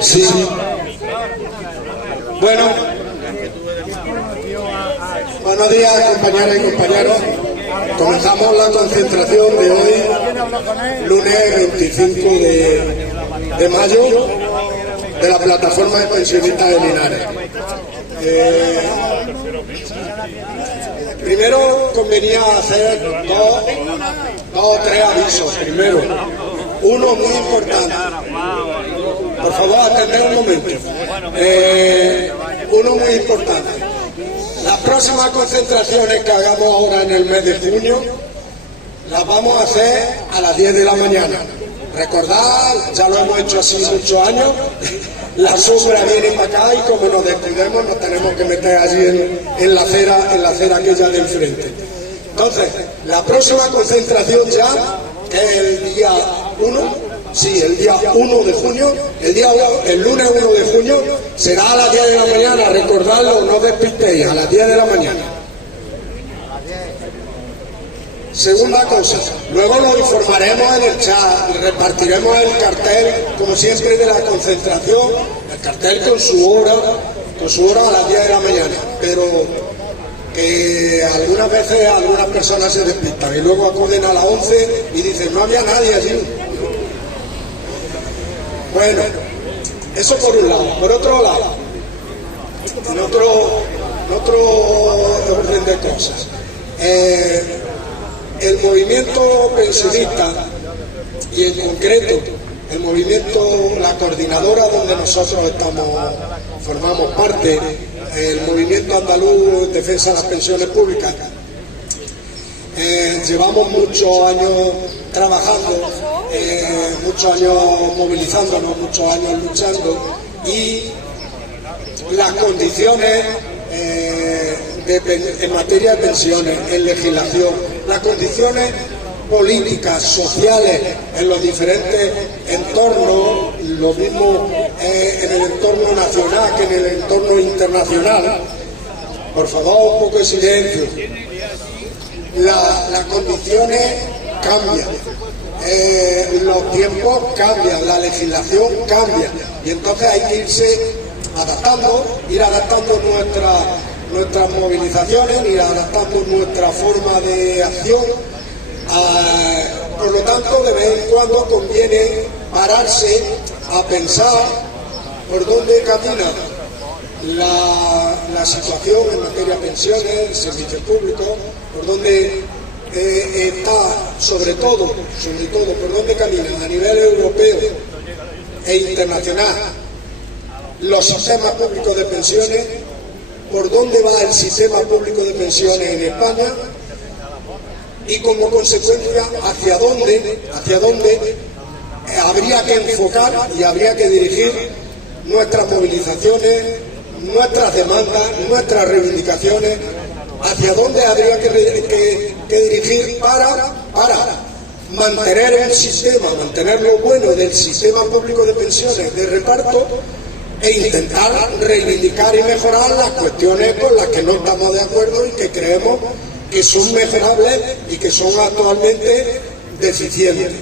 Sí. Bueno, buenos días, compañeras y compañeros. Comenzamos la concentración de hoy, lunes 25 de mayo, de la plataforma de pensionistas de Linares. Primero convenía hacer dos o tres avisos. Primero, uno muy importante. Por favor, atended un momento. Uno muy importante. Las próximas concentraciones que hagamos ahora en el mes de junio, las vamos a hacer a las 10 de la mañana. Recordad, ya lo hemos hecho así muchos años, la sombra viene para acá y como nos descuidemos nos tenemos que meter allí en la acera aquella del frente. Entonces, la próxima concentración ya, que es el día 1, sí, el día 1 de junio, el lunes 1 de junio, será a las 10 de la mañana, recordadlo, no despistéis, a las 10 de la mañana. Segunda cosa, luego lo informaremos en el chat, repartiremos el cartel, como siempre, de la concentración, el cartel con su hora a las 10 de la mañana, pero que algunas veces algunas personas se despistan y luego acuden a las 11 y dicen, no había nadie allí. Bueno, eso por un lado. Por otro lado, en otro orden de cosas, el movimiento pensionista y en concreto el movimiento, la coordinadora donde nosotros formamos parte, el movimiento andaluz en defensa de las pensiones públicas, llevamos muchos años trabajando, muchos años movilizándonos, muchos años luchando, y las condiciones en materia de pensiones, en legislación, las condiciones políticas, sociales, en los diferentes entornos, lo mismo en el entorno nacional que en el entorno internacional. Por favor, un poco de silencio. Las condiciones cambian, los tiempos cambian, la legislación cambia, y entonces hay que irse adaptando, ir adaptando nuestras movilizaciones, ir adaptando nuestra forma de acción. Por lo tanto, de vez en cuando conviene pararse a pensar por dónde camina la situación en materia de pensiones, el servicio público, por dónde está, sobre todo, por dónde camina a nivel europeo e internacional los sistemas públicos de pensiones, por dónde va el sistema público de pensiones en España y como consecuencia hacia dónde habría que enfocar y habría que dirigir nuestras movilizaciones, nuestras demandas, nuestras reivindicaciones, hacia dónde habría que dirigir para mantener el sistema, mantener lo bueno del sistema público de pensiones de reparto e intentar reivindicar y mejorar las cuestiones con las que no estamos de acuerdo y que creemos que son mejorables y que son actualmente deficientes.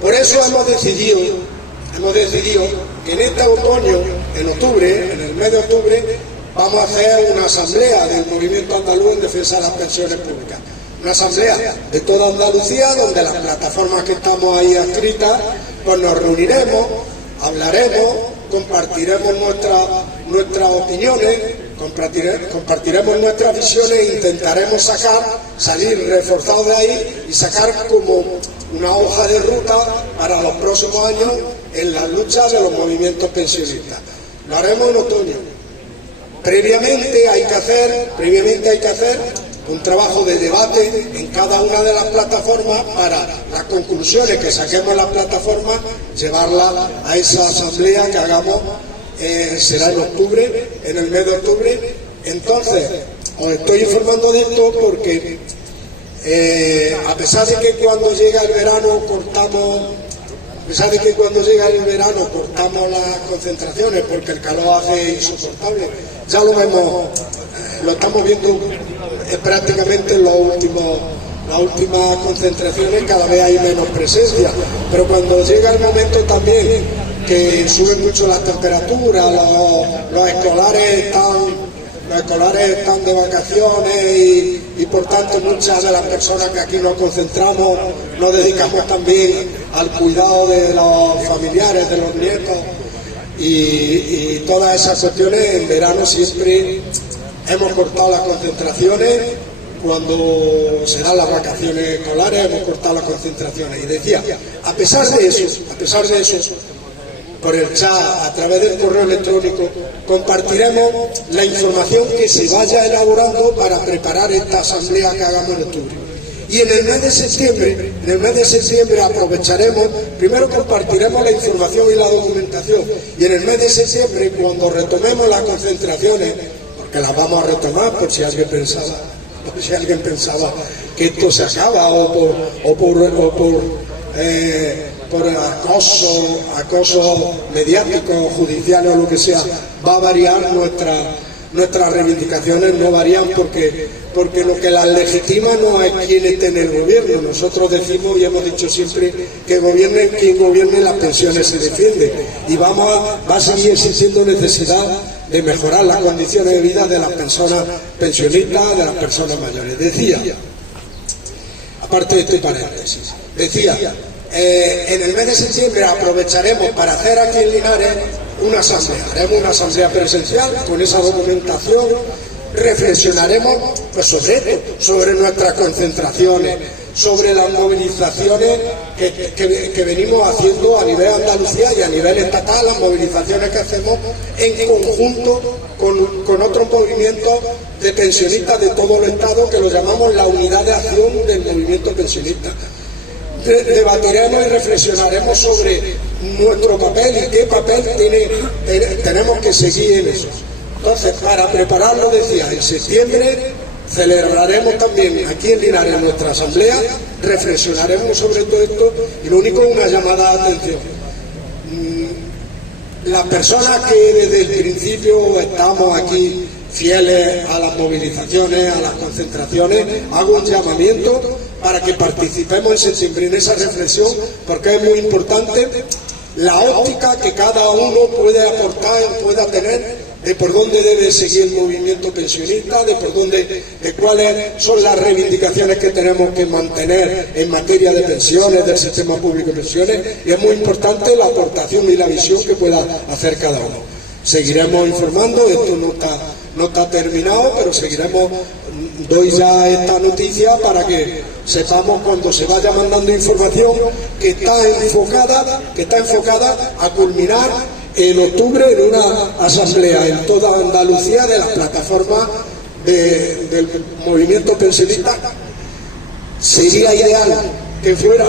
Por eso hemos decidido que en este otoño, en octubre, en el mes de octubre, vamos a hacer una asamblea del movimiento andaluz en defensa de las pensiones públicas. Una asamblea de toda Andalucía, donde las plataformas que estamos ahí adscritas, pues nos reuniremos, hablaremos, compartiremos nuestras opiniones, compartiremos nuestras visiones e intentaremos salir reforzados de ahí y sacar como una hoja de ruta para los próximos años en las luchas de los movimientos pensionistas. Lo haremos en otoño. Previamente hay que hacer un trabajo de debate en cada una de las plataformas para las conclusiones que saquemos en las plataformas, llevarlas a esa asamblea que hagamos, será en octubre, en el mes de octubre. Entonces, os estoy informando de esto porque a pesar de que cuando llega el verano cortamos las concentraciones porque el calor hace insoportable, ya lo vemos, lo estamos viendo prácticamente en las últimas concentraciones, cada vez hay menos presencia, pero cuando llega el momento también que sube mucho la temperatura, los escolares están de vacaciones y por tanto muchas de las personas que aquí nos concentramos nos dedicamos también al cuidado de los familiares, de los nietos y todas esas cuestiones. En verano siempre hemos cortado las concentraciones. Cuando se dan las vacaciones escolares hemos cortado las concentraciones. Y decía, a pesar de eso, por el chat, a través del correo electrónico, compartiremos la información que se vaya elaborando para preparar esta asamblea que hagamos en octubre. Y en el mes de septiembre aprovecharemos, primero compartiremos la información y la documentación, y en el mes de septiembre, cuando retomemos las concentraciones, porque las vamos a retomar por si alguien pensaba que esto se acaba o por acoso mediático, judicial o lo que sea, va a variar nuestras reivindicaciones, no varían porque lo que las legitima no es quien esté en el gobierno. Nosotros decimos y hemos dicho siempre que gobierne quien gobierne, las pensiones se defienden y va a seguir existiendo necesidad de mejorar las condiciones de vida de las personas pensionistas, de las personas mayores. Decía, aparte de este paréntesis, en el mes de septiembre aprovecharemos para hacer aquí en Linares una asamblea. Haremos una asamblea presencial con esa documentación, reflexionaremos pues sobre nuestras concentraciones, sobre las movilizaciones que venimos haciendo a nivel Andalucía y a nivel estatal, las movilizaciones que hacemos en conjunto con otros movimientos de pensionistas de todo el Estado, que lo llamamos la unidad de acción del movimiento pensionista. Debatiremos y reflexionaremos sobre nuestro papel y qué papel tenemos que seguir en eso. Entonces, para prepararlo, decía, en septiembre celebraremos también aquí en Linares nuestra asamblea, reflexionaremos sobre todo esto y lo único es una llamada de atención. Las personas que desde el principio estamos aquí fieles a las movilizaciones, a las concentraciones, hago un llamamiento para que participemos en septiembre en esa reflexión, porque es muy importante la óptica que cada uno puede aportar, pueda tener de por dónde debe seguir el movimiento pensionista, de cuáles son las reivindicaciones que tenemos que mantener en materia de pensiones, del sistema público de pensiones, y es muy importante la aportación y la visión que pueda hacer cada uno. Seguiremos informando, esto no está terminado, pero seguiremos, doy ya esta noticia para que sepamos cuando se vaya mandando información que está enfocada a culminar en octubre en una asamblea en toda Andalucía de las plataformas del movimiento pensionista. Sería ideal que fuera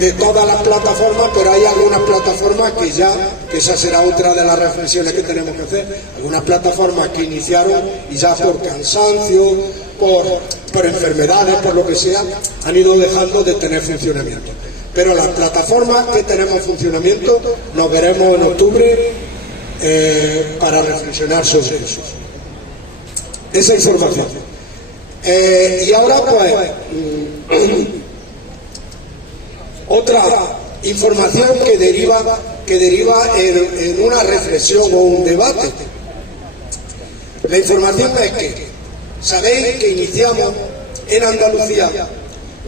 de todas las plataformas, pero hay algunas plataformas que esa será otra de las reflexiones que tenemos que hacer, algunas plataformas que iniciaron y ya por cansancio, por enfermedades, por lo que sea, han ido dejando de tener funcionamiento. Pero las plataformas que tenemos funcionamiento nos veremos en octubre para reflexionar sobre eso. Esa información. Y ahora pues otra información que deriva en una reflexión o un debate. La información es que sabéis que iniciamos en Andalucía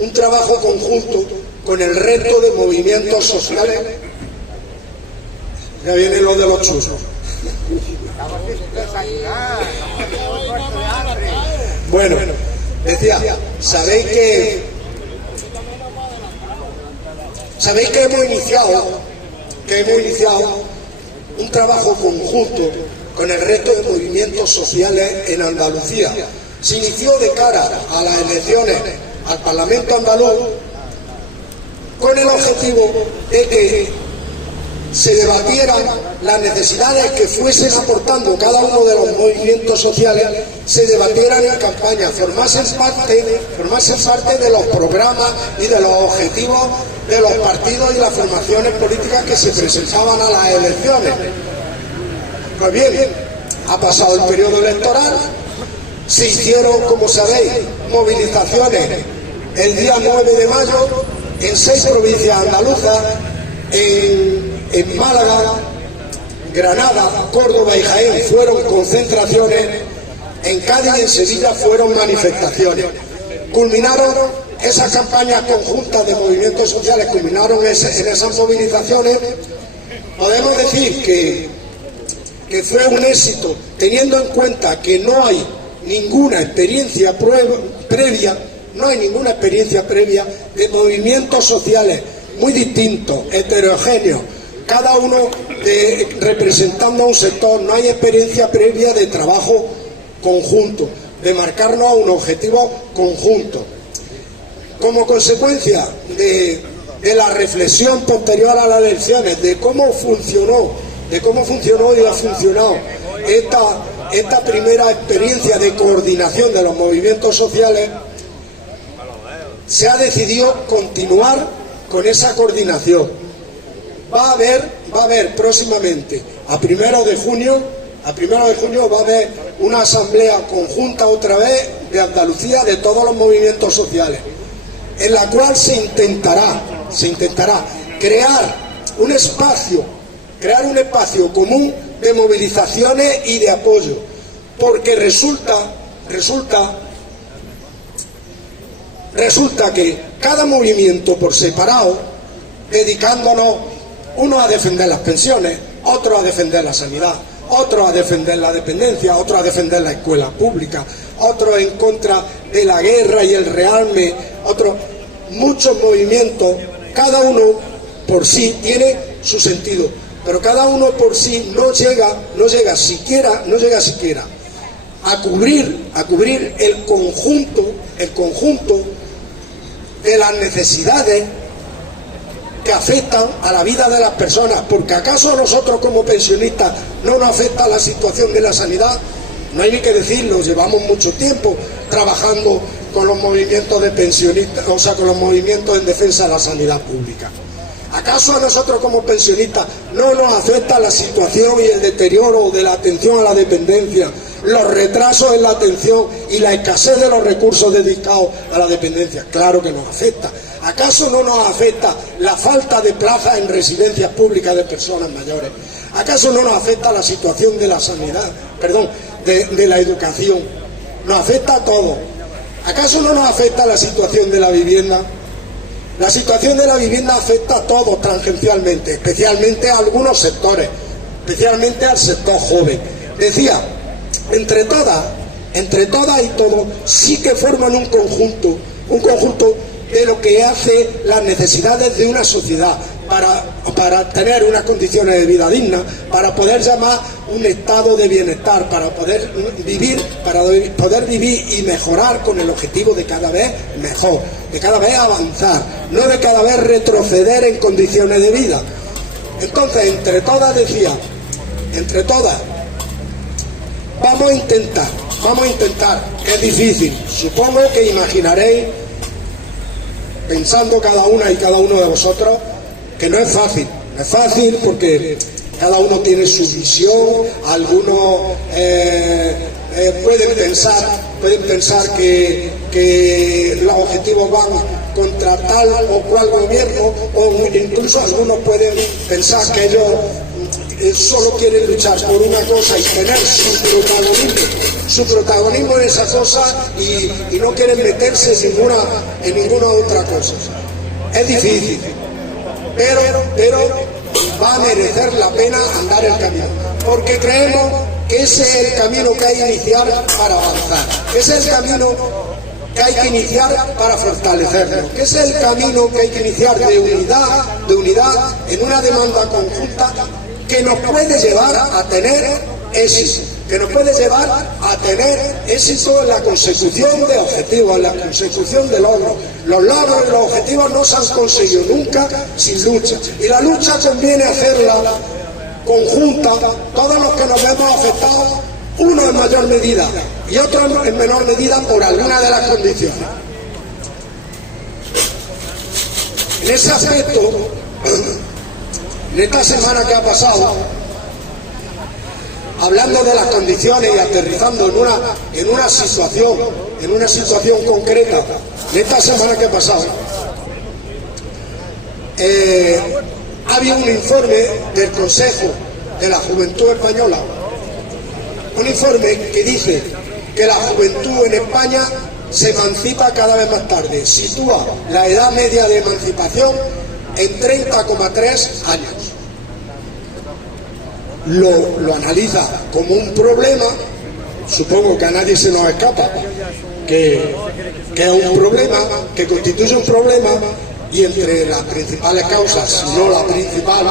un trabajo conjunto con el resto de movimientos sociales. Ya vienen los de los churros. Bueno, decía, sabéis que hemos iniciado un trabajo conjunto con el resto de movimientos sociales en Andalucía. Se inició de cara a las elecciones al Parlamento andaluz con el objetivo de que se debatieran las necesidades que fuesen aportando cada uno de los movimientos sociales, se debatieran en campaña, formasen parte de los programas y de los objetivos de los partidos y las formaciones políticas que se presentaban a las elecciones. Pues bien, ha pasado el periodo electoral, se hicieron, como sabéis, movilizaciones el día 9 de mayo en 6 provincias andaluzas, en en Málaga, Granada, Córdoba y Jaén fueron concentraciones, en Cádiz y en Sevilla fueron manifestaciones. Culminaron esas campañas conjuntas de movimientos sociales, culminaron en esas movilizaciones. Podemos decir que fue un éxito, teniendo en cuenta que no hay ninguna experiencia previa, de movimientos sociales muy distintos, heterogéneos, cada uno representando a un sector. No hay experiencia previa de trabajo conjunto, de marcarnos un objetivo conjunto. Como consecuencia de la reflexión posterior a las elecciones, de cómo funcionó y ha funcionado esta primera experiencia de coordinación de los movimientos sociales, se ha decidido continuar con esa coordinación. Va a haber próximamente, a primero de junio va a haber una asamblea conjunta otra vez de Andalucía, de todos los movimientos sociales, en la cual se intentará crear un espacio común de movilizaciones y de apoyo, porque resulta que cada movimiento por separado, dedicándonos uno a defender las pensiones, otro a defender la sanidad, otro a defender la dependencia, otro a defender la escuela pública, otro en contra de la guerra y el rearme, muchos movimientos, cada uno por sí tiene su sentido, pero cada uno por sí no llega siquiera a cubrir el conjunto de las necesidades que afectan a la vida de las personas. Porque ¿acaso a nosotros como pensionistas no nos afecta la situación de la sanidad? No hay ni que decirlo, llevamos mucho tiempo trabajando con los movimientos de pensionistas, o sea, con los movimientos en defensa de la sanidad pública. ¿Acaso a nosotros como pensionistas no nos afecta la situación y el deterioro de la atención a la dependencia, los retrasos en la atención y la escasez de los recursos dedicados a la dependencia? Claro que nos afecta. ¿Acaso no nos afecta la falta de plazas en residencias públicas de personas mayores? ¿Acaso no nos afecta la situación de la sanidad, de la educación? Nos afecta a todos. ¿Acaso no nos afecta la situación de la vivienda? La situación de la vivienda afecta a todos tangencialmente, especialmente a algunos sectores, especialmente al sector joven. Decía, entre todas y todos sí que forman un conjunto de lo que hace las necesidades de una sociedad para tener unas condiciones de vida dignas, para poder llamar un estado de bienestar, para poder vivir y mejorar con el objetivo de cada vez mejor, de cada vez avanzar, no de cada vez retroceder en condiciones de vida. Entonces, entre todas, vamos a intentar, es difícil, supongo que imaginaréis, pensando cada una y cada uno de vosotros, que no es fácil porque cada uno tiene su visión. Algunos pueden pensar que los objetivos van contra tal o cual gobierno, o incluso algunos pueden pensar que ellos solo quieren luchar por una cosa y tener su protagonismo en esa cosa y no quieren meterse en ninguna otra cosa. Es difícil, pero va a merecer la pena andar el camino, porque creemos que ese es el camino que hay que iniciar para avanzar, ese es el camino que hay que iniciar para fortalecernos, que ese es el camino que hay que iniciar de unidad en una demanda conjunta que nos puede llevar a tener éxito, en la consecución de objetivos, en la consecución de logros. Los logros y los objetivos no se han conseguido nunca sin lucha, y la lucha conviene hacerla conjunta, todos los que nos vemos afectados, uno en mayor medida y otro en menor medida por alguna de las condiciones. En ese aspecto, en esta semana que ha pasado, hablando de las condiciones y aterrizando en una situación concreta, en esta semana que ha pasado, había un informe del Consejo de la Juventud Española, un informe que dice que la juventud en España se emancipa cada vez más tarde, sitúa la edad media de emancipación en 30,3 años. Lo analiza como un problema, supongo que a nadie se nos escapa, que es un problema, que constituye un problema, y entre las principales causas, si no la principal,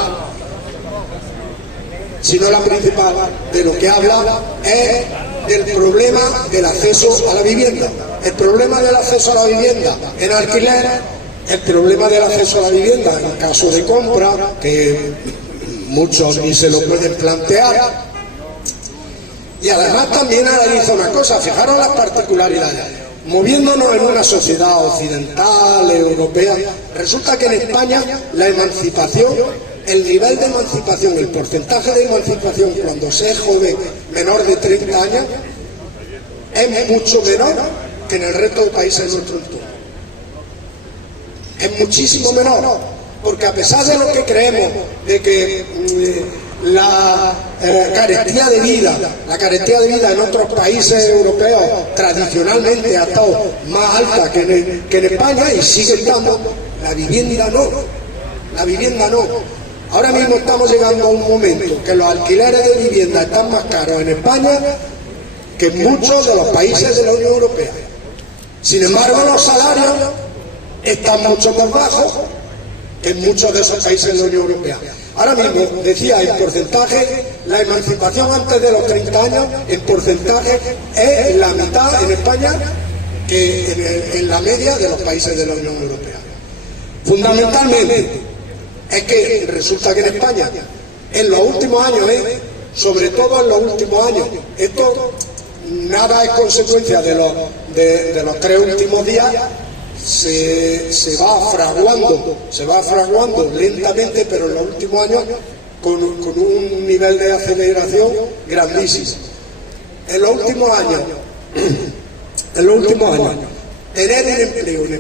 de lo que habla es del problema del acceso a la vivienda. El problema del acceso a la vivienda en alquiler, el problema del acceso a la vivienda en caso de compra, que muchos ni se lo pueden plantear. Y además también analiza una cosa, fijaros las particularidades. Moviéndonos en una sociedad occidental, europea, resulta que en España la emancipación, el nivel de emancipación, el porcentaje de emancipación cuando se es joven, menor de 30 años, es mucho menor que en el resto de países de nuestro entorno. Es muchísimo menor, porque a pesar de lo que creemos, de que la carestía de vida en otros países europeos tradicionalmente ha estado más alta que en España, y sigue estando, la vivienda no. Ahora mismo estamos llegando a un momento que los alquileres de vivienda están más caros en España que en muchos de los países de la Unión Europea. Sin embargo, los salarios están mucho más bajos que en muchos de esos países de la Unión Europea. Ahora mismo, decía, en porcentaje, la emancipación antes de los 30 años, en porcentaje, es la mitad en España que en la media de los países de la Unión Europea. Fundamentalmente, es que resulta que en España, en los últimos años, sobre todo en los últimos años, esto nada es consecuencia de los 3 últimos días, se va fraguando lentamente, pero en los últimos años con un nivel de aceleración grandísimo. En los últimos años, tener un empleo en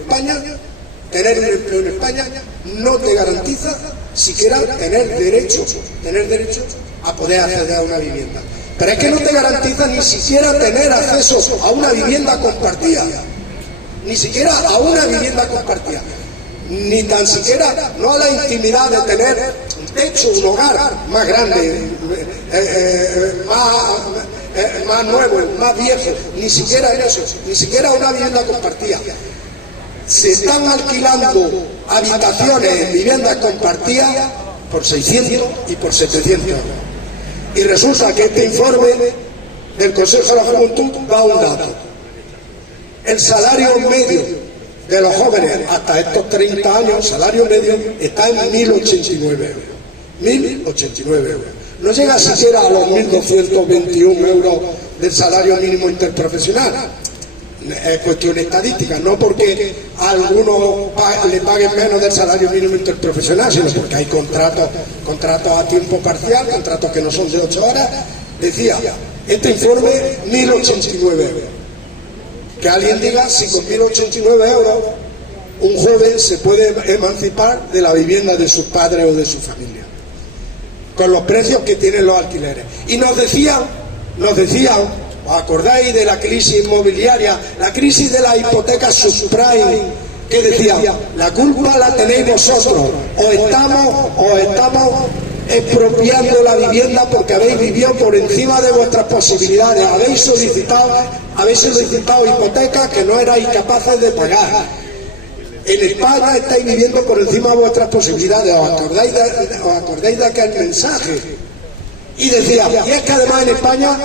España no te garantiza siquiera tener derecho a poder acceder a una vivienda. Pero es que no te garantiza ni siquiera tener acceso a una vivienda compartida. Ni siquiera a una vivienda compartida, ni tan siquiera, no a la intimidad de tener un techo, un hogar más grande, más nuevo, más viejo, ni siquiera en eso, ni siquiera una vivienda compartida. Se están alquilando habitaciones en viviendas compartidas por 600 y por 700 euros. Y resulta que este informe del Consejo de la Juventud da un dato. El salario medio de los jóvenes hasta estos 30 años, salario medio, está en 1.089 euros. 1.089 euros. No llega siquiera a los 1.221 euros del salario mínimo interprofesional. Es cuestión estadística, no porque a algunos le paguen menos del salario mínimo interprofesional, sino porque hay contratos a tiempo parcial, contratos que no son de 8 horas. Decía, este informe, 1.089 euros. Que alguien diga si con 1.089 euros un joven se puede emancipar de la vivienda de sus padres o de su familia, con los precios que tienen los alquileres. Y nos decían, ¿os acordáis de la crisis inmobiliaria, la crisis de las hipotecas subprime? Que decían, la culpa la tenéis vosotros, os estamos expropiando la vivienda porque habéis vivido por encima de vuestras posibilidades, habéis solicitado hipotecas que no erais capaces de pagar. En España estáis viviendo por encima de vuestras posibilidades. ¿Os acordáis de aquel mensaje? Y decía, y es que además en España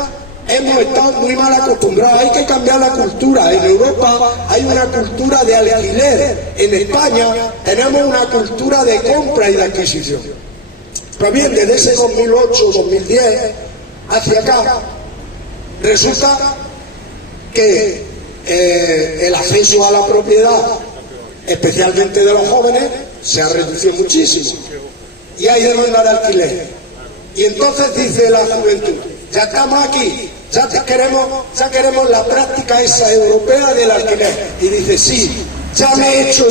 hemos estado muy mal acostumbrados, hay que cambiar la cultura. En Europa hay una cultura de alquiler, en España tenemos una cultura de compra y de adquisición. Pues bien, desde ese 2008, 2010 hacia acá, resulta que el acceso a la propiedad, especialmente de los jóvenes, se ha reducido muchísimo. Y hay demanda de alquiler. Y entonces dice la juventud, ya estamos aquí, ya queremos la práctica esa europea del alquiler. Y dice, sí, ya me he hecho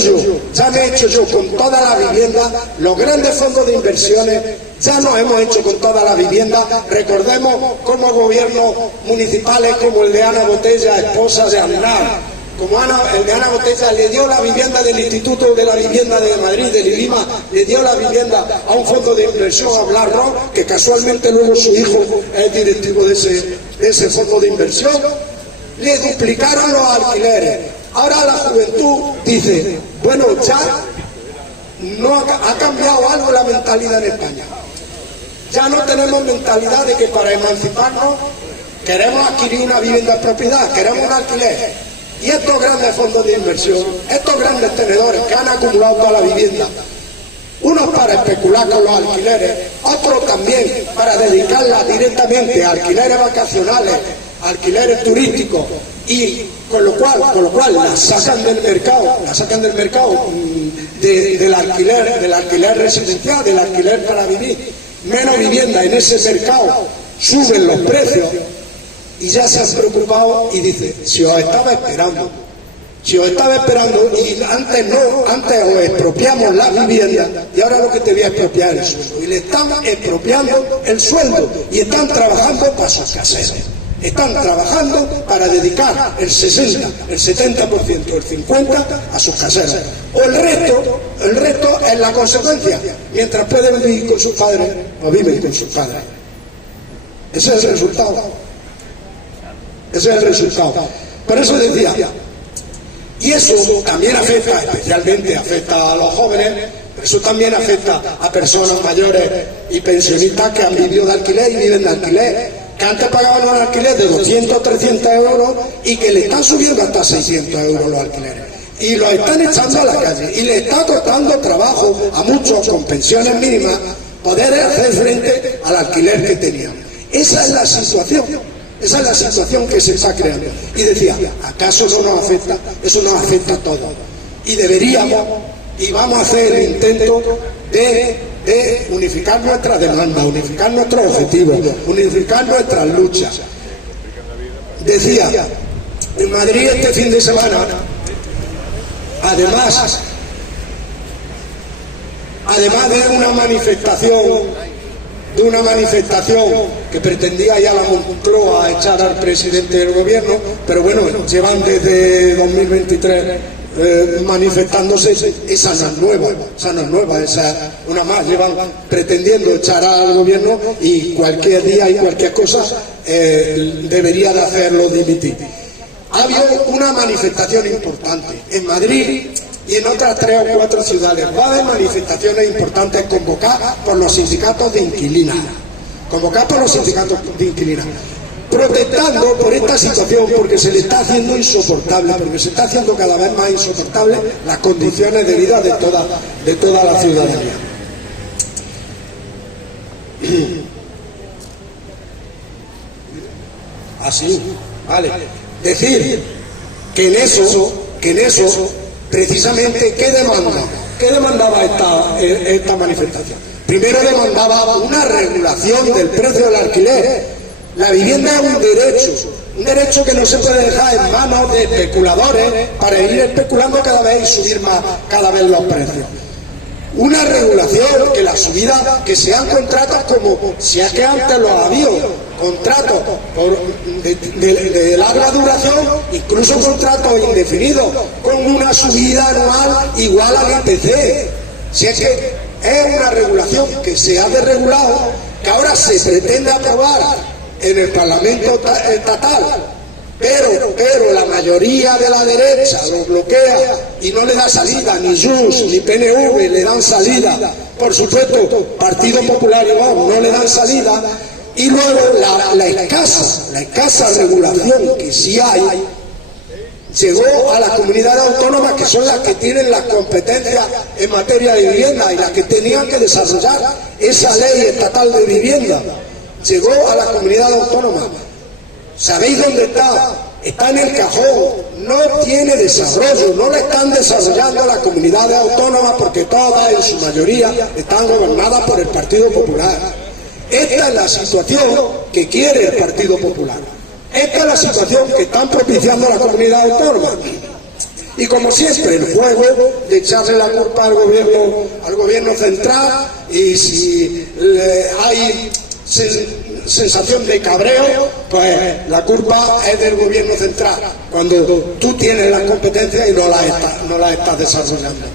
yo con toda la vivienda, los grandes fondos de inversiones, ya nos hemos hecho con toda la vivienda. Recordemos cómo gobiernos municipales como el de Ana Botella, esposa de Aznar, como el de Ana Botella le dio la vivienda del Instituto de la Vivienda de Madrid, de Lima, le dio la vivienda a un fondo de inversión, a BlackRock, que casualmente luego su hijo es directivo de ese fondo de inversión. Le duplicaron los alquileres. Ahora la juventud dice, bueno, ya no ha cambiado algo la mentalidad en España. Ya no tenemos mentalidad de que para emanciparnos queremos adquirir una vivienda de propiedad, queremos un alquiler. Y estos grandes fondos de inversión, estos grandes tenedores que han acumulado toda la vivienda, unos para especular con los alquileres, otros también para dedicarla directamente a alquileres vacacionales, alquileres turísticos, y con lo cual la sacan del mercado del alquiler residencial, del alquiler para vivir, menos vivienda en ese mercado, suben los precios. Y ya se han preocupado y dice, si os estaba esperando y antes os expropiamos la vivienda y ahora lo que te voy a expropiar es el sueldo. Y le están expropiando el sueldo y están trabajando para sus caseros. Están trabajando para dedicar el 60, el 70%, el 50% a sus caseros. O el resto es la consecuencia. Mientras pueden vivir con sus padres, no viven con sus padres. Ese es el resultado. Por eso decía, y eso también afecta, especialmente afecta a los jóvenes, pero eso también afecta a personas mayores y pensionistas que han vivido de alquiler y viven de alquiler, que antes pagaban un alquiler de 200 o 300 euros y que le están subiendo hasta 600 euros los alquileres. Y los están echando a la calle y le está costando trabajo a muchos con pensiones mínimas poder hacer frente al alquiler que tenían. Esa es la situación que se está creando. Y decía, ¿acaso eso nos afecta? Eso nos afecta a todos. Y deberíamos, y vamos a hacer el intento de unificar nuestras demandas, unificar nuestros objetivos, unificar nuestras luchas. Decía, en Madrid este fin de semana, además de una manifestación que pretendía ya la Moncloa echar al presidente del gobierno, pero bueno, llevan desde 2023 manifestándose. Esa no es nueva, esa una más, llevan pretendiendo echar al gobierno y cualquier día y cualquier cosa debería de hacerlo dimitir. Ha habido una manifestación importante en Madrid y en otras 3 o 4 ciudades. Va a haber manifestaciones importantes convocadas por los sindicatos de inquilinas. Protestando por esta situación, porque se le está haciendo insoportable, porque se está haciendo cada vez más insoportable las condiciones de vida de toda la ciudadanía. Así, vale. Decir que en eso precisamente, ¿qué demandaba esta manifestación? Primero demandaba una regulación del precio del alquiler. La vivienda es un derecho que no se puede dejar en manos de especuladores para ir especulando cada vez y subir cada vez los precios. Una regulación, que la subida, que sean contratos como, si es que antes los había, contratos de larga duración, incluso contratos indefinidos, con una subida anual igual al IPC. Si es que es una regulación que se ha desregulado, que ahora se pretende aprobar en el Parlamento estatal, pero la mayoría de la derecha lo bloquea y no le da salida, ni Junts ni PNV le dan salida, por supuesto Partido Popular igual no le dan salida, y luego la escasa regulación que sí hay llegó a las comunidades autónomas, que son las que tienen las competencias en materia de vivienda y las que tenían que desarrollar esa ley estatal de vivienda. Llegó a las comunidades autónomas. ¿Sabéis dónde está? Está en el cajón. No tiene desarrollo, no le están desarrollando las comunidades autónomas porque todas en su mayoría están gobernadas por el Partido Popular. Esta es la situación que quiere el Partido Popular. Esta es la situación que están propiciando las comunidades autónomas. Y como siempre, el juego de echarle la culpa al gobierno central, y si hay sensación de cabreo, pues la culpa es del gobierno central, cuando tú tienes las competencias y no las estás desarrollando.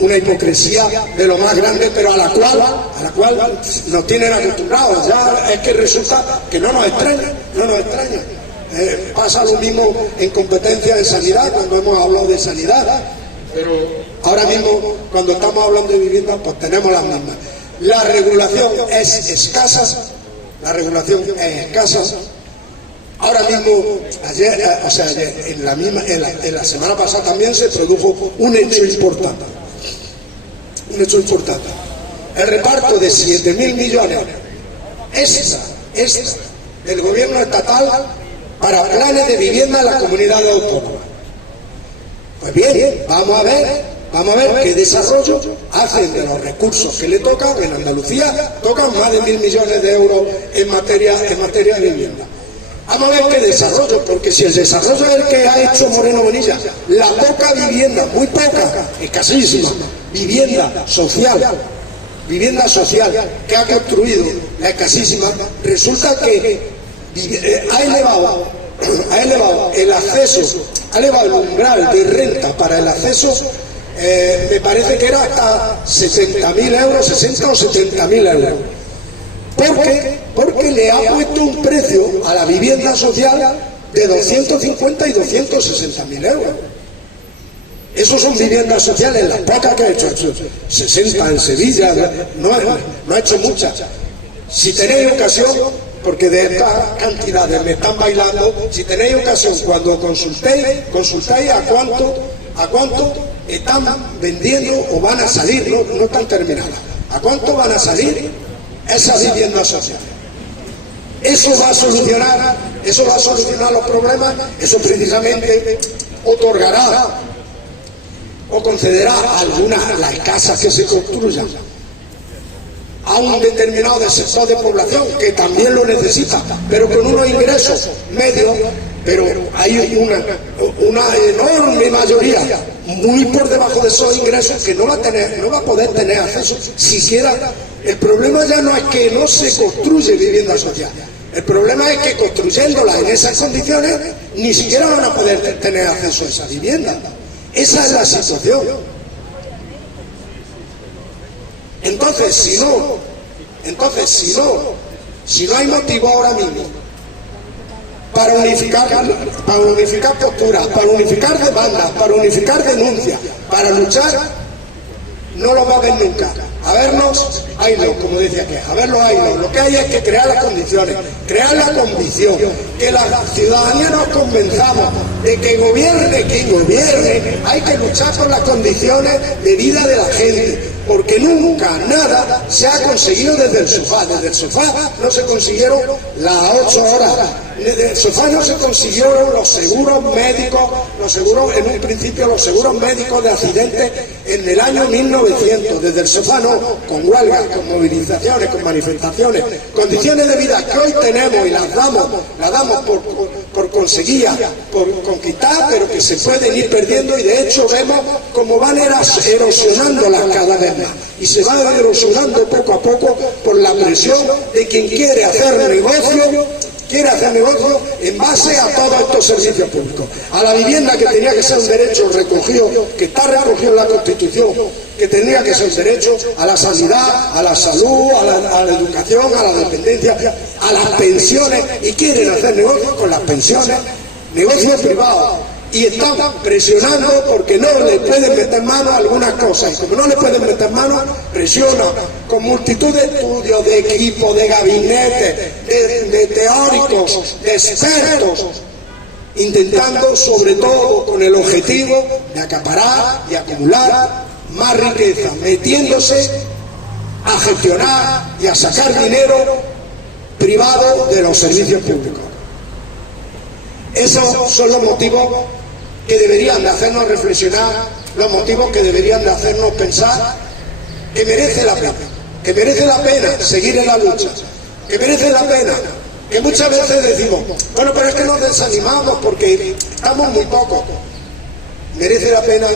Una hipocresía de lo más grande, pero a la cual nos tienen acostumbrados. Ya es que resulta que no nos extraña. Pasa lo mismo en competencia de sanidad, cuando hemos hablado de sanidad, pero ahora mismo cuando estamos hablando de vivienda, pues tenemos las mismas. La regulación es escasa. Ahora mismo, en la semana pasada también se produjo un hecho importante. El reparto de 7.000 millones extra del gobierno estatal para planes de vivienda en las comunidades autónomas. Pues bien, vamos a ver qué desarrollo hacen de los recursos que le tocan. En Andalucía tocan más de 1.000 millones de euros en materia de vivienda. Vamos a ver qué desarrollo, porque si el desarrollo es el que ha hecho Moreno Bonilla, la poca vivienda, muy poca, escasísima, vivienda social que ha construido, la escasísima, resulta que ha elevado el acceso, ha elevado el umbral de renta para el acceso, me parece que era hasta 60.000 euros, 60 o 70.000 euros. Porque le ha puesto un precio a la vivienda social de 250 y 260.000 euros. Esos son viviendas sociales, las pocas que ha hecho 60 en Sevilla, no ha hecho muchas. Si tenéis ocasión, porque de estas cantidades me están bailando, si tenéis ocasión, cuando consultéis a cuánto están vendiendo o van a salir, no están terminadas, a cuánto van a salir esas viviendas sociales. Eso va a solucionar los problemas. Eso precisamente otorgará o concederá las casas que se construyan a un determinado sector de población que también lo necesita, pero con unos ingresos medios. Pero hay una enorme mayoría muy por debajo de esos ingresos que no va a poder tener acceso siquiera. El problema ya no es que no se construye vivienda social, el problema es que construyéndola en esas condiciones ni siquiera van a poder tener acceso a esa vivienda. Esa es la situación. Entonces, si no hay motivo ahora mismo para unificar posturas, para unificar demandas, para unificar denuncias, para luchar, no lo va a ver nunca. A vernos, haylos, como decía que, a verlos, haylos. Lo que hay es que crear las condiciones, crear la convicción, que la ciudadanía nos convenzamos de que gobierne quien gobierne, hay que luchar por las condiciones de vida de la gente, porque nunca nada se ha conseguido desde el sofá. Desde el sofá no se consiguieron las 8 horas, desde el sofá no se consiguieron los seguros médicos, en un principio los seguros médicos de accidentes en el año 1900, desde el sofá no, con huelgas, con movilizaciones, con manifestaciones, condiciones de vida que hoy tenemos y las damos por conseguir, por conquistar, pero que se pueden ir perdiendo, y de hecho vemos cómo van erosionándolas cada vez más, y se van erosionando poco a poco por la presión de quien quiere hacer negocio en base a todos estos servicios públicos. A la vivienda, que tenía que ser un derecho recogido, que está recogido en la Constitución, que tendría que ser un derecho, a la sanidad, a la salud, a la educación, a la dependencia, a las pensiones, y quieren hacer negocio con las pensiones, negocios privados, y están presionando porque no le pueden meter mano a algunas cosas, y como no le pueden meter mano, presionan con multitud de estudios, de equipos, de gabinetes, de teóricos, de expertos, intentando, sobre todo con el objetivo de acaparar y acumular más riqueza, metiéndose a gestionar y a sacar dinero privado de los servicios públicos. Esos son los motivos que deberían de hacernos reflexionar, los motivos que deberían de hacernos pensar que merece la pena seguir en la lucha, que merece la pena, que muchas veces decimos, bueno, pero es que nos desanimamos porque estamos muy pocos. merece la pena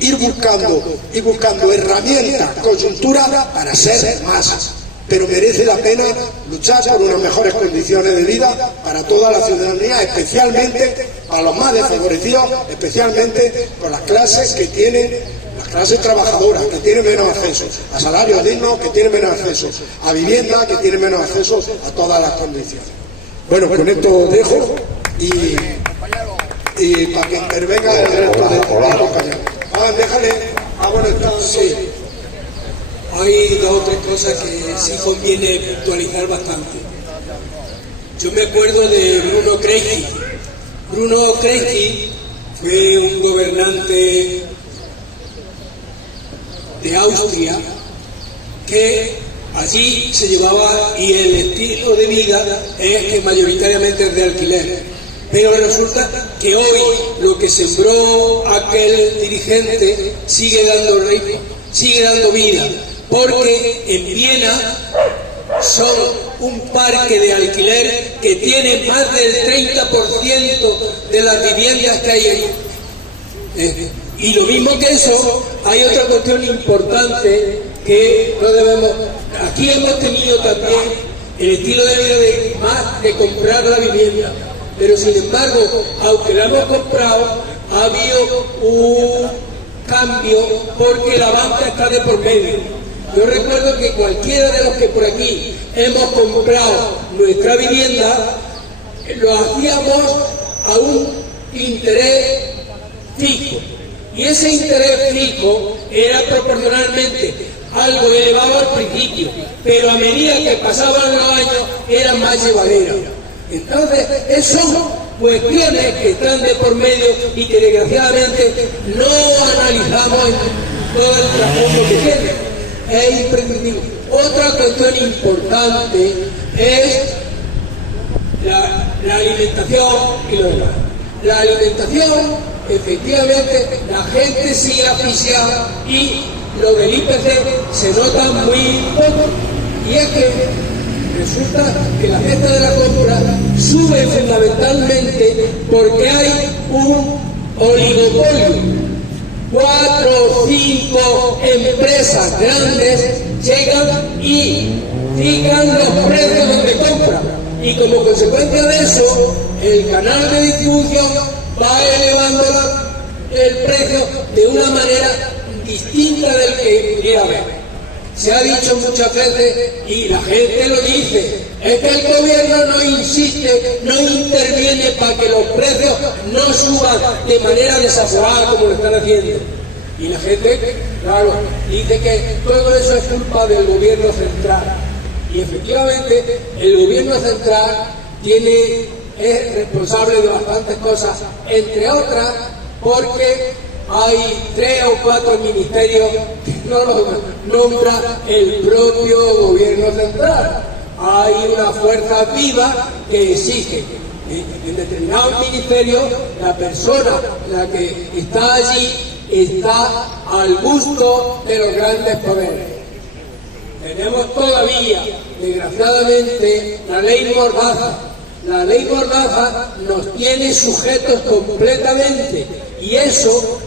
ir buscando herramientas, coyunturas para ser más. Pero merece la pena luchar por unas mejores condiciones de vida para toda la ciudadanía, especialmente para los más desfavorecidos, especialmente por las clases que tienen, las clases trabajadoras, que tienen menos acceso a salarios dignos, que tienen menos acceso a vivienda, que tienen menos acceso a todas las condiciones. Bueno, con esto os dejo y para que intervenga el resto de los compañeros. Déjale. Bueno, entonces sí. Hay dos o tres cosas que sí conviene puntualizar bastante. Yo me acuerdo de Bruno Kreisky. Bruno Kreisky fue un gobernante de Austria que allí se llevaba, y el estilo de vida es que mayoritariamente es de alquiler. Pero resulta que hoy lo que sembró aquel dirigente sigue dando ritmo, sigue dando vida. Porque en Viena son un parque de alquiler que tiene más del 30% de las viviendas que hay allí. Y lo mismo que eso, hay otra cuestión importante que no debemos... Aquí hemos tenido también el estilo de vida de comprar la vivienda, pero sin embargo, aunque la hemos comprado, ha habido un cambio porque la banca está de por medio. Yo recuerdo que cualquiera de los que por aquí hemos comprado nuestra vivienda, lo hacíamos a un interés fijo. Y ese interés fijo era proporcionalmente algo elevado al principio, pero a medida que pasaban los años era más llevadero. Entonces, son cuestiones que están de por medio y que desgraciadamente no analizamos en todo el trasfondo que tienen. Es imprescindible. Otra cuestión importante es la alimentación y lo demás. La alimentación, efectivamente, la gente sigue asfixiada y lo del IPC se nota muy poco. Y es que resulta que la cesta de la compra sube fundamentalmente porque hay un oligopolio. 4 o 5 empresas grandes llegan y fijan los precios donde compran, y como consecuencia de eso el canal de distribución va elevando el precio de una manera distinta del que pudiera haber. Se ha dicho muchas veces, y la gente lo dice, es que el gobierno no insiste, no interviene para que los precios no suban de manera desaforada como lo están haciendo. Y la gente, claro, dice que todo eso es culpa del gobierno central. Y efectivamente, el gobierno central es responsable de bastantes cosas, entre otras porque hay 3 o 4 ministerios que no los nombra el propio gobierno central. Hay una fuerza viva que exige en determinados ministerios la persona, la que está allí, está al gusto de los grandes poderes. Tenemos todavía, desgraciadamente, la ley Mordaza. La ley Mordaza nos tiene sujetos completamente, y eso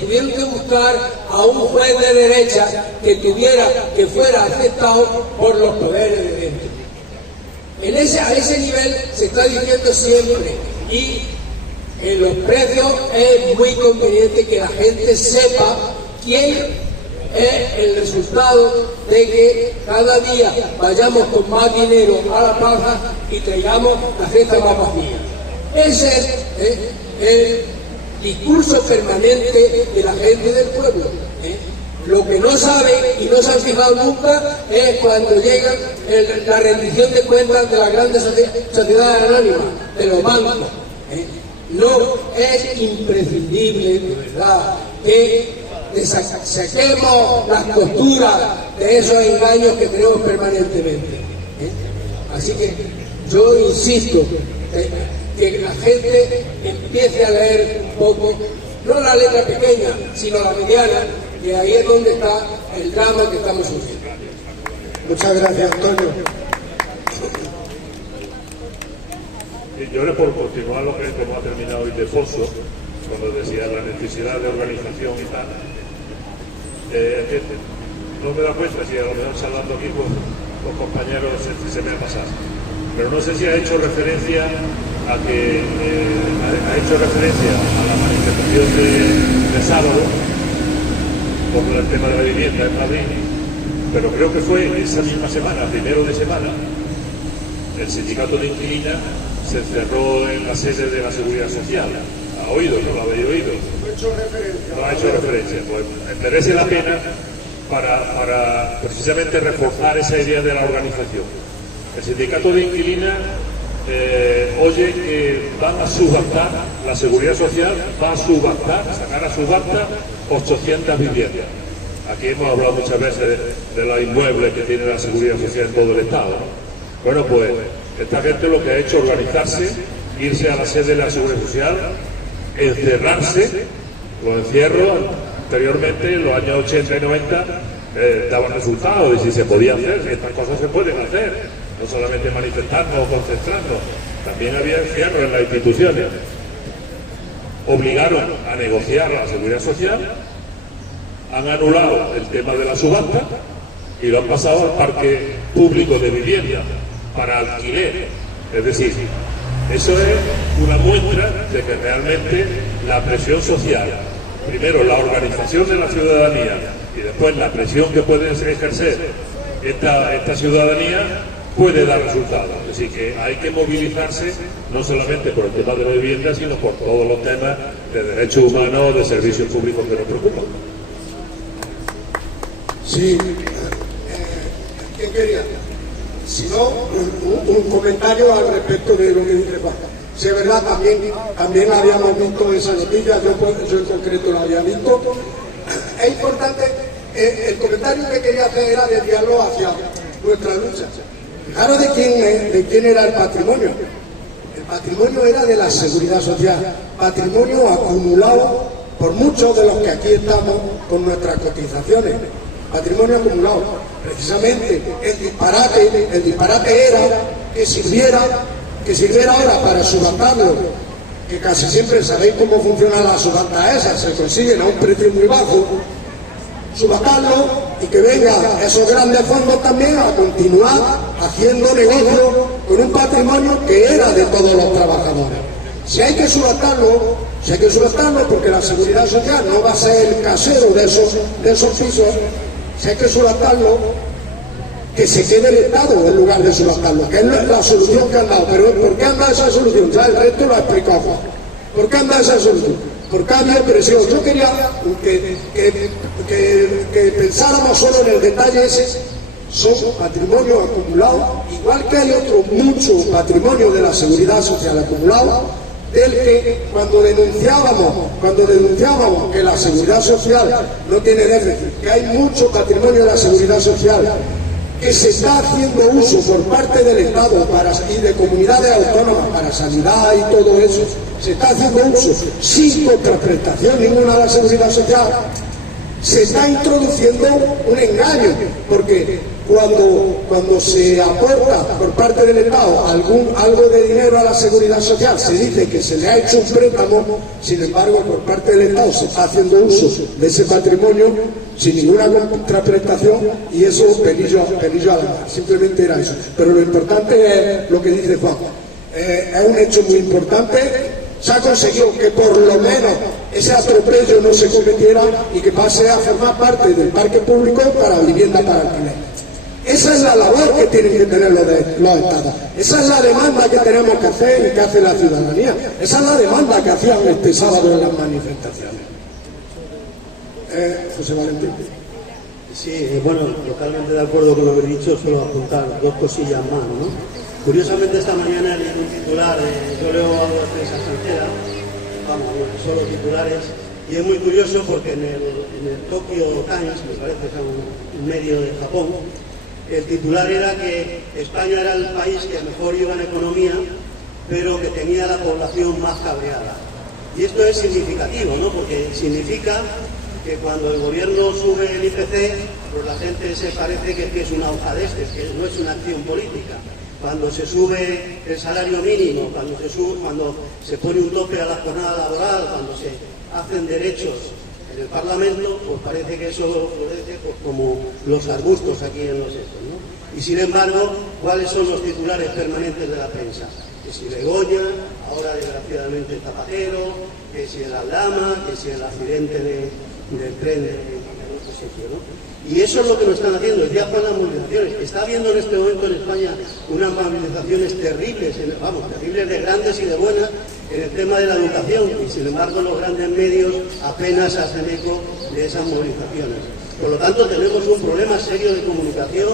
tuvieron que buscar a un juez de derecha que fuera aceptado por los poderes de dentro. A ese nivel se está diciendo siempre, y en los precios es muy conveniente que la gente sepa quién es el resultado de que cada día vayamos con más dinero a la plaza y traigamos la cesta más vacía. Ese es el discurso permanente de la gente del pueblo. Lo que no sabe y no se han fijado nunca es cuando llega la rendición de cuentas de las grandes sociedades anónimas, de los bancos. No es imprescindible, de verdad, que saquemos las costuras de esos engaños que tenemos permanentemente. Así que yo insisto que la gente empiece a leer un poco, no la letra pequeña, sino la mediana, y ahí es donde está el drama que estamos sufriendo. Muchas gracias, Antonio. Yo, por continuar lo que hemos terminado hoy de Foso, cuando decía la necesidad de organización y tal. No me da cuenta si a lo mejor hablando aquí con compañeros se me ha pasado, pero no sé si ha hecho referencia a que ha hecho referencia a la manifestación de sábado por el tema de la vivienda en Madrid, pero creo que fue esa misma semana, primero de semana, el sindicato de inquilinas se encerró en la sede de la Seguridad Social. ¿Ha oído? ¿No lo habéis oído? No ha hecho referencia. Pues merece la pena para precisamente reforzar esa idea de la organización. El sindicato de inquilinas oye que van a subastar, la Seguridad Social va a subastar, sacar a subasta 800 viviendas. Aquí hemos hablado muchas veces de los inmuebles que tiene la Seguridad Social en todo el Estado, ¿no? Bueno, pues esta gente lo que ha hecho es organizarse, irse a la sede de la Seguridad Social, encerrarse. Los encierros anteriormente, en los años 80 y 90, daban resultados, y si se podía hacer, si estas cosas se pueden hacer, no solamente manifestarnos o concentrarnos, también había encierros en las instituciones. Obligaron a negociar la Seguridad Social, han anulado el tema de la subasta y lo han pasado al parque público de vivienda para alquiler. Es decir, eso es una muestra de que realmente la presión social, primero la organización de la ciudadanía y después la presión que puede ejercer esta ciudadanía, puede dar resultados. Es decir, que hay que movilizarse no solamente por el tema de la vivienda, sino por todos los temas de derechos humanos, de servicios públicos que nos preocupan. Sí, ¿qué quería? Si no, un comentario al respecto de lo que dice Juan. Si es verdad, también habíamos visto esa noticia, yo en concreto la había visto. Es importante, el comentario que quería hacer era desviarlo hacia nuestra lucha. Fijaros de quién era el patrimonio. El patrimonio era de la Seguridad Social, patrimonio acumulado por muchos de los que aquí estamos con nuestras cotizaciones. Patrimonio acumulado. Precisamente el disparate era que sirviera ahora para subastarlo, que casi siempre sabéis cómo funciona la subasta esa, se consiguen a un precio muy bajo, subastarlo y que vengan esos grandes fondos también a continuar haciendo negocio con un patrimonio que era de todos los trabajadores. Si hay que subastarlo porque la Seguridad Social no va a ser el casero de esos pisos. Si hay que subastarlo, que se quede el Estado en lugar de subastarlo, que es la solución que han dado. Pero ¿por qué han dado esa solución? Ya el resto lo ha explicado Juan. ¿Por qué han dado esa solución? Porque había presión. Yo quería que pensáramos solo en el detalle ese. Son patrimonio acumulado, igual que hay otro mucho patrimonio de la Seguridad Social acumulado, del que cuando denunciábamos que la Seguridad Social no tiene déficit, que hay mucho patrimonio de la Seguridad Social que se está haciendo uso por parte del Estado y de comunidades autónomas para sanidad y todo eso, se está haciendo uso sin contraprestación ninguna de la Seguridad Social, se está introduciendo un engaño, porque cuando se aporta por parte del Estado algo de dinero a la Seguridad Social, se dice que se le ha hecho un préstamo, sin embargo por parte del Estado se está haciendo uso de ese patrimonio sin ninguna contraprestación, y eso pelillo a la mar. Simplemente era eso. Pero lo importante es lo que dice Juan. Es un hecho muy importante. Se ha conseguido que por lo menos ese atropello no se cometiera y que pase a formar parte del parque público para vivienda para alquiler. Esa es la labor que tienen que tener los Estados. Esa es la demanda que tenemos que hacer y que hace la ciudadanía. Esa es la demanda que hacían este sábado en las manifestaciones. José Valentín. Sí, bueno, totalmente de acuerdo con lo que he dicho, solo apuntar dos cosillas más, ¿no? Curiosamente esta mañana leí un titular, yo leo algo de prensa extranjera, solo titulares, y es muy curioso porque en el Tokyo Times, me parece que es un medio de Japón, el titular era que España era el país que mejor iba en economía, pero que tenía la población más cabreada. Y esto es significativo, ¿no? Porque significa que cuando el gobierno sube el IPC, pues la gente se parece que es una hoja de que no es una acción política. cuando se sube el salario mínimo, cuando se pone un tope a la jornada laboral, cuando se hacen derechos en el Parlamento, pues parece que eso florece pues, como los arbustos aquí en los estos, ¿no? Y sin embargo, ¿cuáles son los titulares permanentes de la prensa? Que si Begoña, ahora desgraciadamente Zapatero, que si el Aldama, que si el accidente del tren de otro sitio, ¿no? Y eso es lo que nos están haciendo, ya con las movilizaciones. Está habiendo en este momento en España unas movilizaciones terribles, terribles de grandes y de buenas, en el tema de la educación, y sin embargo los grandes medios apenas hacen eco de esas movilizaciones. Por lo tanto, tenemos un problema serio de comunicación,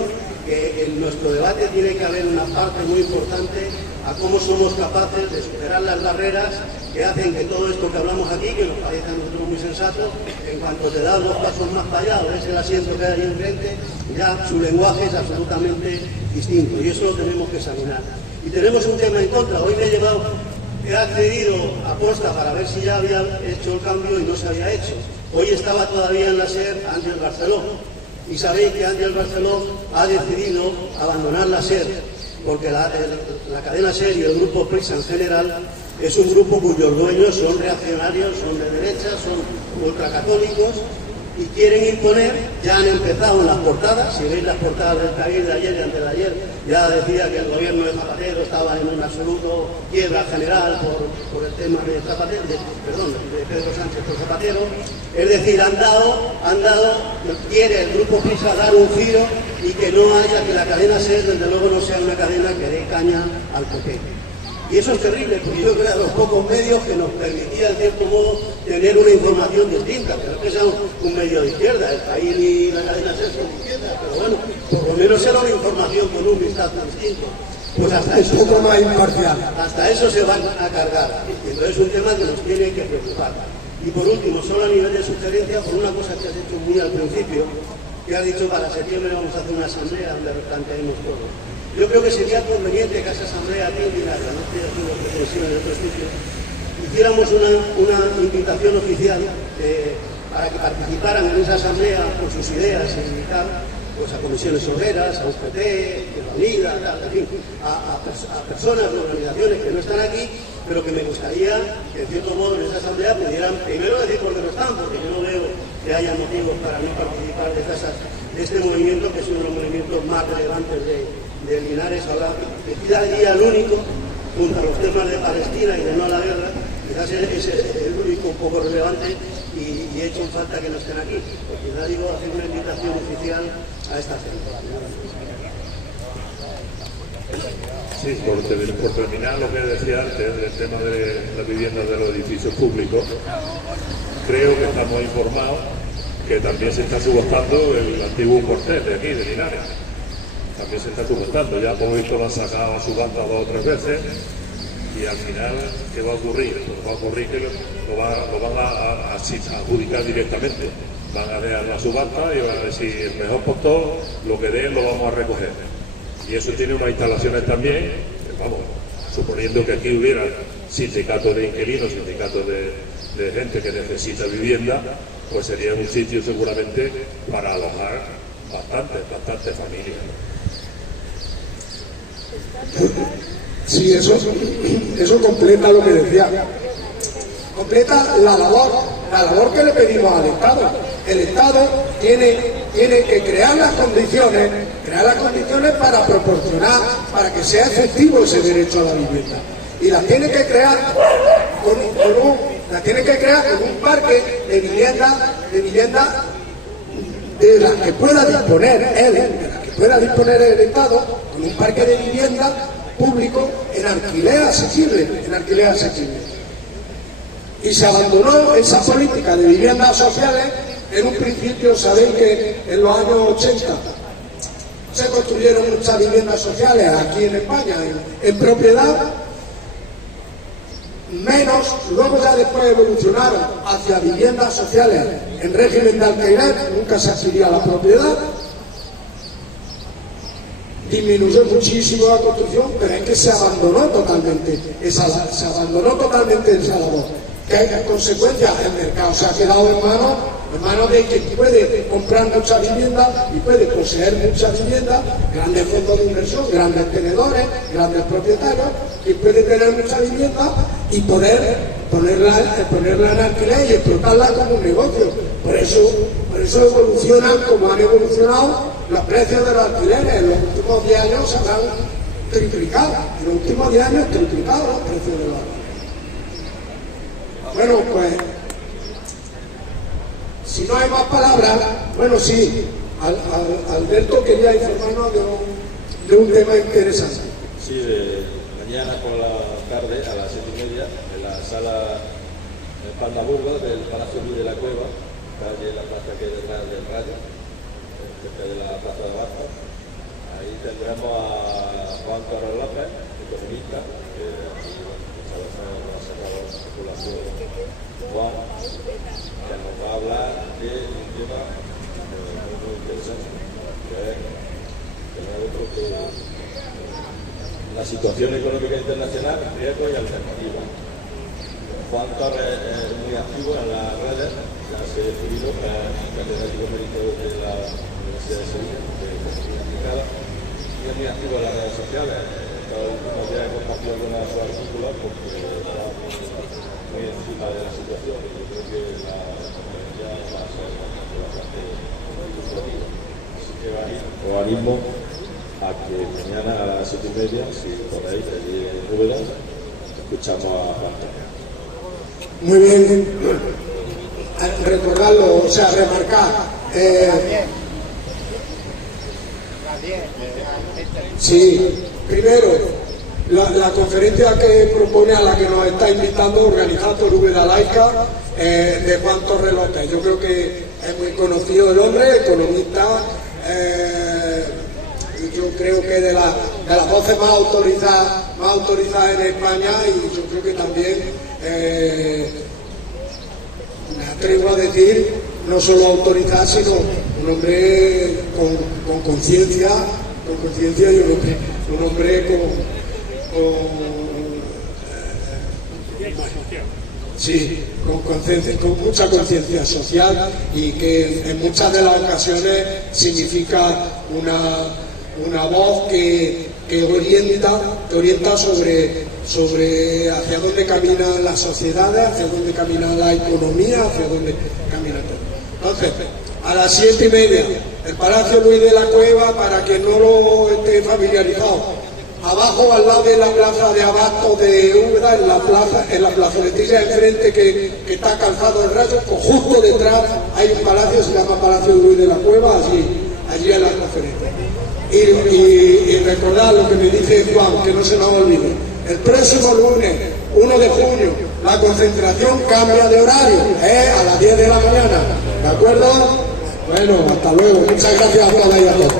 que en nuestro debate tiene que haber una parte muy importante a cómo somos capaces de superar las barreras que hacen que todo esto que hablamos aquí, que nos parece a nosotros muy sensato, en cuanto te das 2 pasos más para allá o ves el asiento que hay ahí enfrente, ya su lenguaje es absolutamente distinto, y eso lo tenemos que examinar. Y tenemos un tema en contra. Hoy he accedido a posta para ver si ya había hecho el cambio y no se había hecho. Hoy estaba todavía en la SER Ángel Barceló, y sabéis que Ángel Barceló ha decidido abandonar la SER, porque la cadena SER y el grupo Prisa en general es un grupo cuyos dueños son reaccionarios, son de derecha, son ultracatólicos, y quieren imponer, ya han empezado en las portadas, si veis las portadas del País de ayer y antes de ayer, ya decía que el gobierno de Zapatero estaba en un absoluto quiebra general por el tema de Zapatero, de Pedro Sánchez por Zapatero. Es decir, quiere el grupo Prisa dar un giro y que no haya, que la cadena SER desde luego no sea una cadena que dé caña al PP. Y eso es terrible, porque yo creo que los pocos medios que nos permitía, en cierto modo, tener una información distinta, pero es que sea un medio de izquierda, el País y la cadena SER son de izquierda, pero bueno, por lo menos era una información con un vistazo distinto. Pues hasta eso, un poco más imparcial. Hasta eso se van a cargar. Y entonces es un tema que nos tiene que preocupar. Y por último, solo a nivel de sugerencia, por una cosa que has hecho muy al principio, que has dicho para septiembre vamos a hacer una asamblea donde replanteemos todo. Yo creo que sería conveniente que esa asamblea aquí en Linares, no estoy haciendo pretensiones de otro sitio, hiciéramos una invitación oficial para que participaran en esa asamblea con sus ideas y tal, pues a comisiones obreras, a UGT, a Unida, en fin, a personas o organizaciones que no están aquí, pero que me gustaría que en cierto modo en esa asamblea pudieran primero decir por qué no están, porque yo no veo que haya motivos para no participar de este movimiento, que es uno de los movimientos más relevantes de Linares. Ahora, quizás el día el único, junto a los temas de Palestina y de no a la guerra, quizás es el único un poco relevante, y he hecho en falta que no estén aquí. Pues quizás digo hacer una invitación oficial a esta cena. Sí, por terminar lo que decía antes del tema de la vivienda de los edificios públicos, creo que estamos informados que también se está subastando el antiguo cuartel de aquí, de Linares. También se está subastando, ya por visto lo han sacado a subasta 2 o 3 veces, y al final, ¿qué va a ocurrir? Pues va a ocurrir que lo van a adjudicar directamente. Van a dejar la subasta y van a decir el mejor postor, lo que den lo vamos a recoger. Y eso tiene unas instalaciones también, vamos, suponiendo que aquí hubiera sindicatos de inquilinos, sindicatos de gente que necesita vivienda, pues sería un sitio seguramente para alojar bastantes familias. Sí, eso completa lo que decía. Completa la labor que le pedimos al Estado. El Estado tiene que crear las condiciones para proporcionar, para que sea efectivo ese derecho a la vivienda. Y las tiene que crear con un parque de vivienda de las que pueda disponer el Estado, con un parque de vivienda público en alquiler asequible. Y se abandonó esa política de viviendas sociales. En un principio, sabéis que en los años 80 se construyeron muchas viviendas sociales aquí en España, en propiedad, menos, luego ya después evolucionaron hacia viviendas sociales en régimen de alquiler, nunca se adquiría la propiedad, disminuyó muchísimo la construcción, pero es que se abandonó totalmente esa labor. ¿Qué consecuencias? El mercado se ha quedado en manos de quien puede comprar mucha vivienda y puede poseer mucha vivienda, grandes fondos de inversión, grandes tenedores, grandes propietarios, y puede tener mucha vivienda y poder ponerla en alquiler y explotarla como un negocio. Por eso evolucionan como han evolucionado los precios de los alquileres. En los últimos 10 años se han triplicado. En los últimos 10 años triplicado los precios de los alquileres. Bueno, pues, si no hay más palabras, bueno, sí, Alberto quería informarnos de un tema interesante. Sí, mañana por la tarde, a las 7:30, en la sala Pandaburgo del Palacio Luis de la Cueva, calle la plaza que es detrás del Rayo, cerca de la plaza de Abajo. Ahí tendremos a Juan Carlos López, economista, que ha sacado la circulación Juan, que nos va a hablar de un tema muy interesante, que es la situación económica internacional, riesgos y alternativas. Juan Torres es muy activo en las redes, ya se ha definido que es catedrático emérito de la Universidad de Sevilla, de Economía Aplicada, y es muy activo en las redes sociales. Cada último día he compartido algunos de sus artículos porque está muy encima de la situación y yo creo que la conferencia va a ser bastante ilustrativa. Así que os animo a que mañana a las 7:30, si podéis, allí en Úbeda, escuchamos a Juan Torres. Muy bien, recordarlo, o sea, remarcar. Sí, primero, la conferencia que propone, a la que nos está invitando, organizada por Úbeda Laica, de Juan Torres López. Yo creo que es muy conocido el hombre, economista, yo creo que de las voces más autorizadas en España, y yo creo que también me atrevo a decir, no solo autorizar, sino un hombre con conciencia y un hombre con mucha conciencia social, y que en muchas de las ocasiones significa una voz que orienta sobre hacia dónde caminan las sociedades, hacia dónde camina la economía, hacia dónde camina todo. Entonces, a las 7:30, el Palacio Luis de la Cueva, para que no lo esté familiarizado, abajo, al lado de la plaza de Abasto de Úbeda, en la plazoletilla enfrente que está calzado el Rayo, justo detrás hay un palacio, se llama Palacio Luis de la Cueva, allí en la conferencia. Y recordad lo que me dice Juan, que no se nos olvide. El próximo lunes, 1 de junio, la concentración cambia de horario, a las 10 de la mañana. ¿De acuerdo? Bueno, hasta luego. Muchas gracias a todas y a todos.